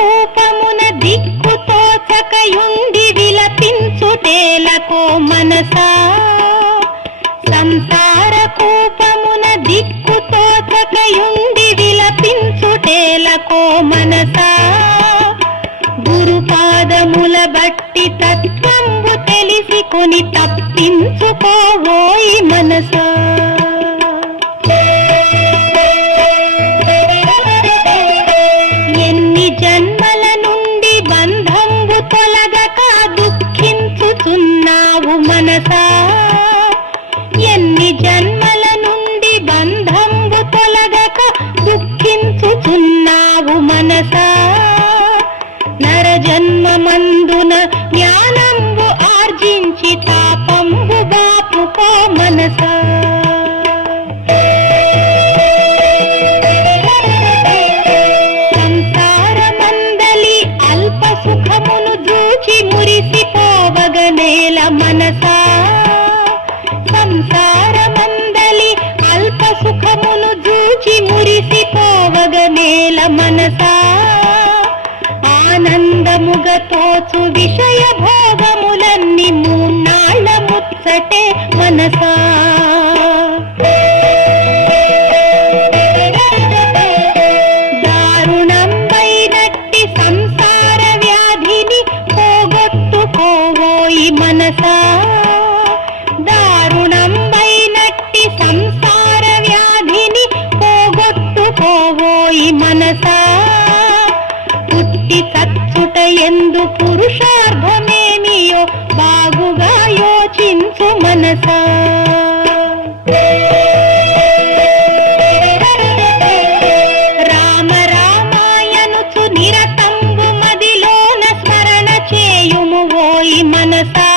కూపమున దిక్కుతోచకయుండి విలపించుటేలకో మనసా సంసార కూపమున దిక్కుతోచకయుండి విలపించుటేలకో మనసా గురుపాదముల బట్టి తత్వంబు తెలిసికొని తప్పించుకోవోయి మనసా ఎన్ని జన్మల నుండి బంధంబు తొలగక దుఃఖించుచున్నావు మనసా ఎన్ని జన్మల నుండి బంధంబు తొలగక దుఃఖించుచున్నావు మనసా నరజన్మమందున జ్ఞానంబు ఆర్జించి తాపంబు బాపుకో మనసా సంసారమందలి అల్ప సుఖమును చూచి మురిసిపోవగనేల మనసా సంసారమందలి అల్ప సుఖమును చూచి మురిసిపోవగనేల మనసా ఆనందముగ తోచు విషయ భోగములన్నీ మూన్నాళ్ళ ముచ్చటే మనసా దారుణంబైనట్టి సంసార వ్యాధిని పోగొట్టుకోవోయి మనసా దారుణంబైనట్టి సంసార వ్యాధిని పోగొట్టుకోవోయి మనసా చచ్చుట ఎందు పురుషార్థమేమియో బాగుగా యోచించు మనసా రామ రామాయనుచు నిరతంబు మదిలోన స్మరణ చేయుము ఓయి మనసా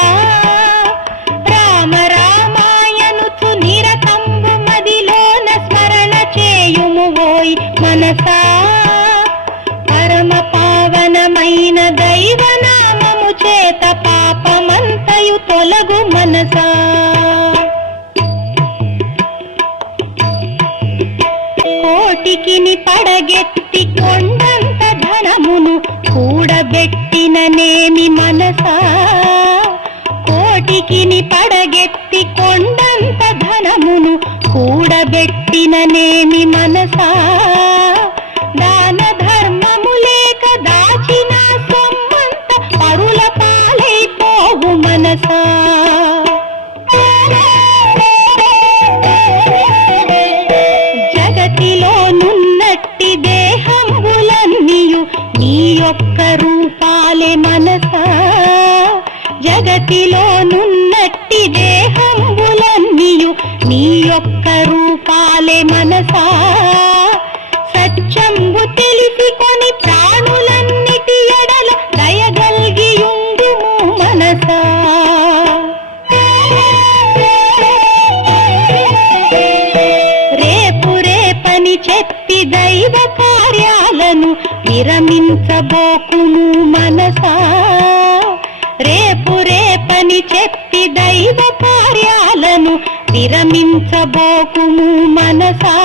రామ రామాయనుచు నిరతంబు మదిలోన స్మరణ చేయుము ఓయి మనసా పరమ పావనమైన దైవనామము చేత పాపమంతయు తొలగు మనసా కోటికిని పడగెత్తి కొండంత ధనమును కూడబెట్టిననేమి మనసా కోటికిని పడగెత్తి కొండంత ధనమును కూడబెట్టిననేమి మనసా దాన ధర్మము లేక దాచిన సొమ్మంత పరుల పాలైపోవు మనసా జగతిలో నున్నట్టి దేహంబులన్నీయు నీ యొక్క రూపాలే మనసా జగతిలో నున్నట్టి దేహంబులన్నీయు నీ యొక్క రూపాలే మనసా సత్యంబు తెలిసికొని ప్రాణులన్నిటి ఎడల దయగల్గియుండుము మనసా రేపు రేపని చెప్పి దైవ కార్యాలను విరమించబోకుము మనసా రేపు రేపని చెప్పి దైవ కార్యాలను విరమించబోకుము మనసా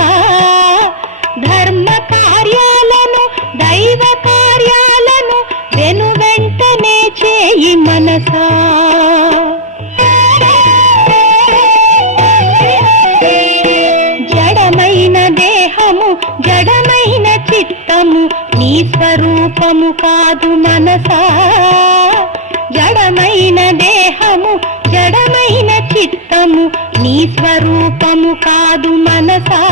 ధర్మ కార్యాలను దైవ కార్యాలను వెను వెంటనే చేయి మనసా జడమైన దేహము జడమైన చిత్తము నీ స్వరూపము కాదు మనసా జడమైన దేహము జడమైన చిత్తము నీ స్వరూపము కాదు మనసా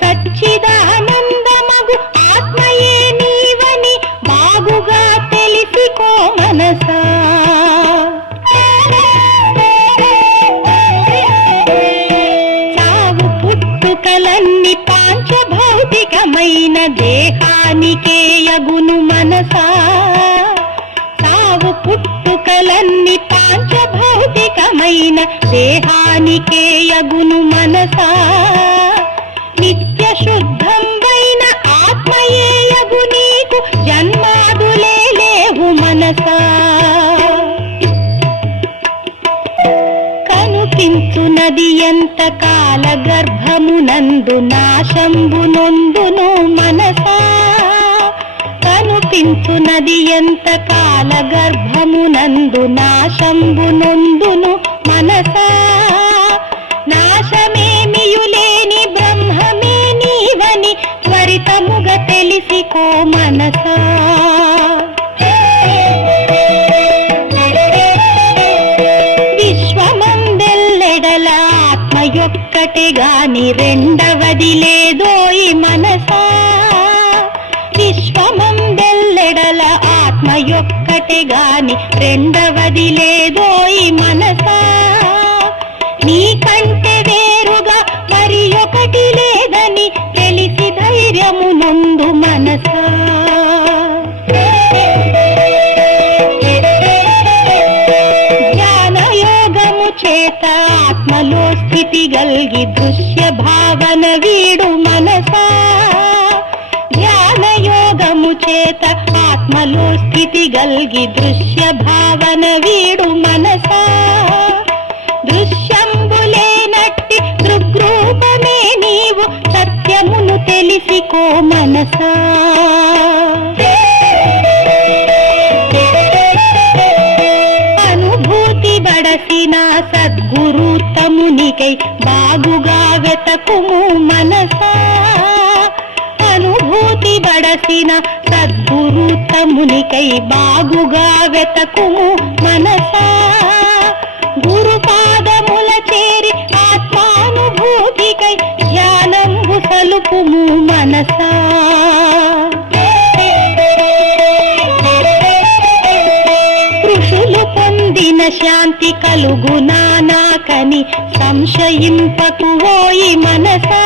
సచ్చిదానందమగు ఆత్మయే నీవని బాగుగా తెలిసికో మనసా చావు పుట్టుకలన్నీ పాంచభౌతికమైన దేహానికే యగును మనసా చావు పుట్టుకలన్నీ పాంచభౌతికమైన దేహానికే యగును మనసా నిత్య శుద్ధంబైన ఆత్మయే యగు నీకు జన్మాదులే లేవు మనసా కనుపించునది ఎంత కాల గర్భమునందు నాశంబు నొందును మనసా ప్రవర్తించునది ఎంత కాల గర్భమునందు నాశంబునొందును మనసా. నాశమేమియులేని బ్రహ్మమే నీవని త్వరితముగ తెలిసికో మనసా. విశ్వమందెల్లెడల ఆత్మయొక్కటే గాని రెండవది లేదోయి మనసా. విశ్వమందెల్లెడల ఆత్మయొక్కటే గాని రెండవది లేదోయి మనసా. నీకంటే వేరుగా మరి ఒకటి లేదని తెలిసి ధైర్యము నొందు మనసా. జ్ఞానయోగము చేత ఆత్మలో స్థితి గల్గి దృశ్య భావన వీడు మనసా. జ్ఞానయోగము చేత ఆత్మలో స్థితి గల్గి దృశ్య భావన వీడు మనసా. దృశ్యంబులేనట్టి దృగ్రూపమే నీవు సత్యమును తెలిసికో మనసా. అనుభూతి బడసిన సద్గురుతమునికై బాగుగా వెతకుము మనసా. అనుభూతి బడసిన సద్గురుతమునికై బాగుగా వెతకుము మనసా. గురుపాదముల చేరి ఆత్మానుభూతికై ధ్యానంబు సలుపుము మనసా. ఋషులు పొందిన శాంతి కలుగునా నాకని సంశయింపకు ఓయి మనసా.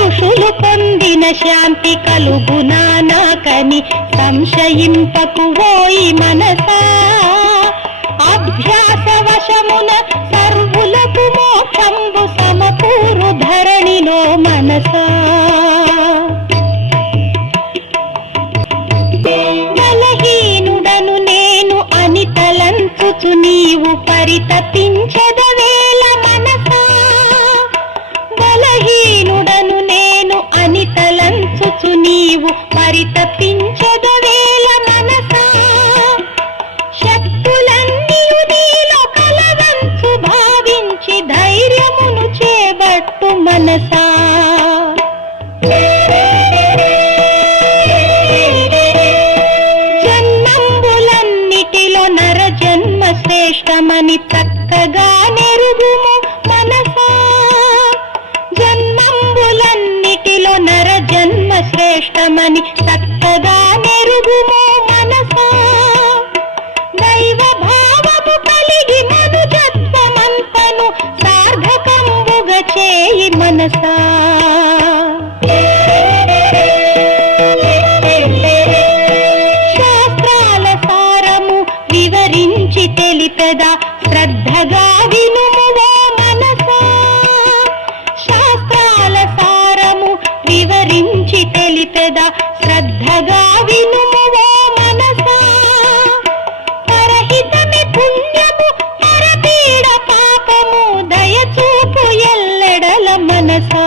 ఋషులు పొందిన శాంతి కలుగునా నాకని సంశయింపకు ఓయి మనసా. అభ్యాస వశమున సర్వులకు మోక్షంబు సమకూరు ధరణిలో మనసా. బలహీనుడను నేను అని తలంచుచు నీవు పరితపించదవేల మనసా. బలహీనుడను నేను అని తలంచుచు నీవు పరితపించదవేల మనసా. శక్తులన్నీయు నీలో కలవంచు భావించి ధైర్యమును చేబట్టు మనసా. జన్మంబులన్నిటిలో నర జన్మ శ్రేష్టమని చక్కగా నెరుగుము మనసా. జన్మంబులన్నిటిలో నర జన్మ శ్రేష్టమని చక్కగా నెరుగుము మనసా. దైవ భావము కలిగి మనుజత్వమంతను సార్థకంబుగ చేయి మనసా. శాస్త్రాల సారము వివరించి తెలిపెదా శ్రద్ధగా వినుము ఓ మనసా. శాస్త్రాల సారము వివరించి తెలిపెదా శ్రద్ధగా వినుము ఓ మనసా. పరహితమి పుణ్యము పరపీడ పాపము దయచూపు ఎల్లెడల మనసా.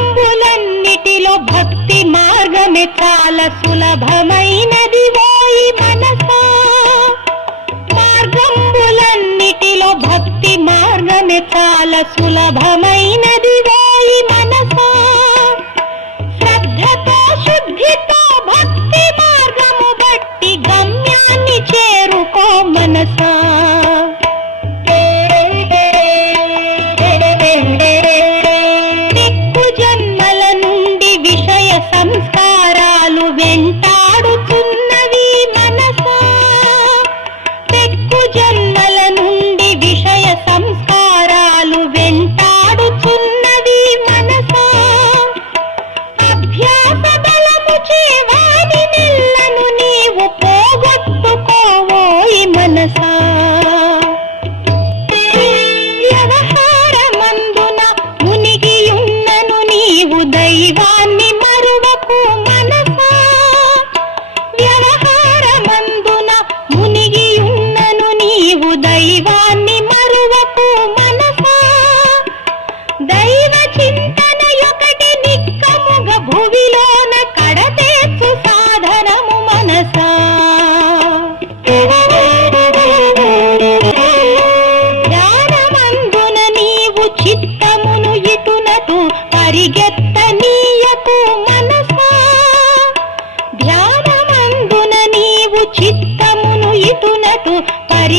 మార్గంబులన్నిటిలో భక్తి మార్గమే చాలా సులభమైనది ఓయి మనసా. మార్గంబులన్నిటిలో భక్తి మార్గమే చాలా సులభమైనది ఓయి మనసా. శ్రద్ధతో శుద్ధితో భక్తి మార్గము బట్టి గమ్యాన్ని చేరుకో మనసా. దిక్కు జన్మల నుండి విషయ సంస్కారాలు వెంటాడుతున్నవి మనసా. దిక్కు జన్మల నుండి విషయ సంస్కారాలు వెంటాడుతున్నవి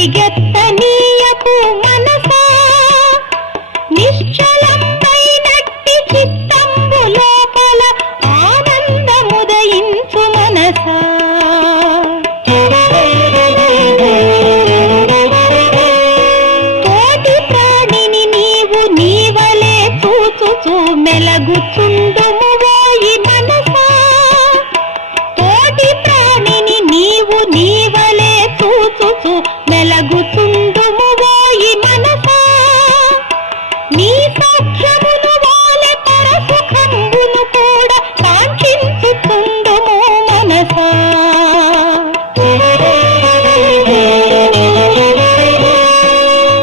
పరిగెత్తనీయకు మనసా నిశ్చలమైనట్టి చిత్తంబు లోపల ఆనందముదయించు మనసా తోటి ప్రాణిని నీవు నీవలే చూచుచూ మెలగుచుండుము ఓయి మనసా తోటి ప్రాణిని నీవు నీవలే చూచుచూ మెలగుచుండుము ఓయి మనసా నీ సౌఖ్యమును వాలె పరసుఖంబును కూడా కాంక్షించుచుండుము మనసా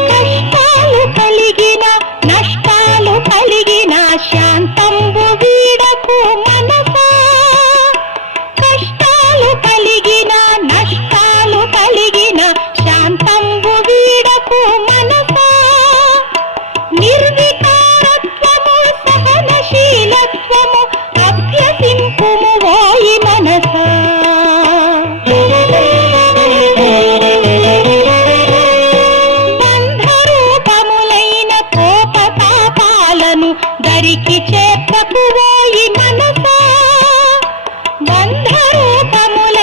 కష్టాలు కలిగిన నష్టాలు కలిగిన శాంతంబు వీడకు మనసా కష్టాలు కలిగిన నష్టాలు కలిగిన శాంతంబు వీడకు మనసా నిర్వికారత్వము సహనశీలత్వము అభ్యసింపుము ఓయి మనసా బంధరూపములైన కోపతాపాలను దరికి చేర్పకు ఓయి మనసా బంధరూపములైన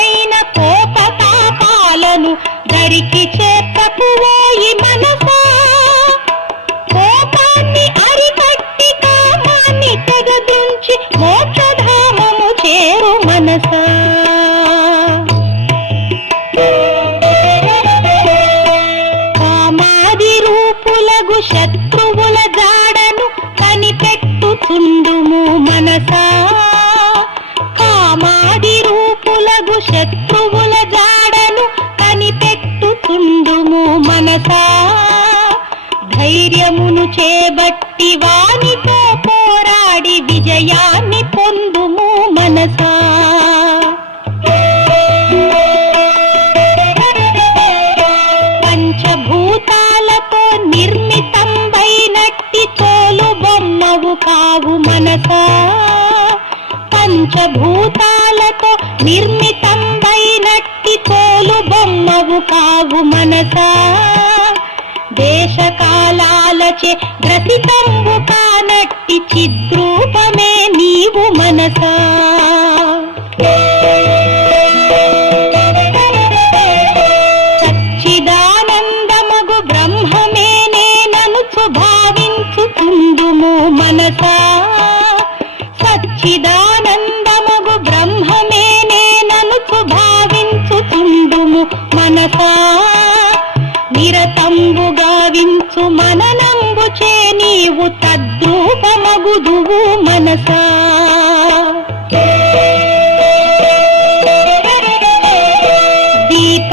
కోపతాపాలను దరికి చేర్పకు ఓయి మనసా కోపాన్ని అరికట్టి కామాన్ని తెగదుంచి మోక్షధామము చేరు మనసా కామాది రూపులగు శత్రువుల జాడను కనిపెట్టుచుండుము మనసా కామాది రూపులగు శత్రువుల జాడను కనిపెట్టుచుండుము మనసా ధైర్యమును చేబట్టి వానితో పోరాడి విజయాన్ని పొందుము మనసా పంచభూతాలతో నిర్మితంబైనట్టి తోలు బొమ్మవు కావు మనసా పంచభూతాలతో నిర్మితంబైనట్టి తోలు బొమ్మవు కావు మనసా దేశకాలాలచే గ్రసితంబు కానట్టి చిద్రూపమే నీవు మనసా సచ్చిదానందమగు బ్రహ్మమే నేననుచు భావించుచుండుము మనసా సచ్చిదానందమగు బ్రహ్మమే నేననుచు భావించుచుండుము మనసా నిరతంబుగా వించు మననంబు చే నీవు తద్రూపమగుదువు మనసా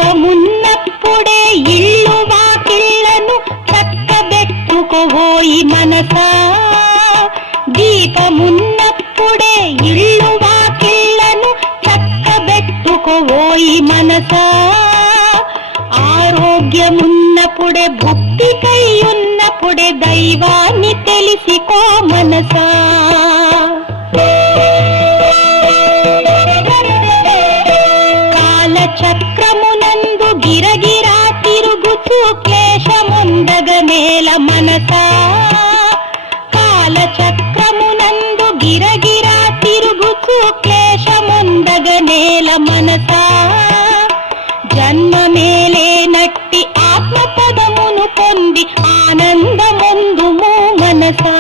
దీపమున్నప్పుడే ఇల్లు వాకిళ్లను చక్కబెట్టుకోవోయి మనసా దీపమున్నప్పుడే ఇల్లు వాకిళ్లను చక్కబెట్టుకోవోయి మనసా ఆరోగ్యమున్నప్పుడే భక్తికై ఉన్నప్పుడే దైవాన్ని తెలిసికో మనసా కాలచక్రమునందు గిరగిరా తిరుగుచు క్లేశముందగనేల మనసా కాలచక్రమునందు గిరగిరా తిరుగుచు క్లేశముందగనేల మనసా జన్మమేలేనట్టి ఆత్మపదమును పొంది ఆనందముందుము మనసా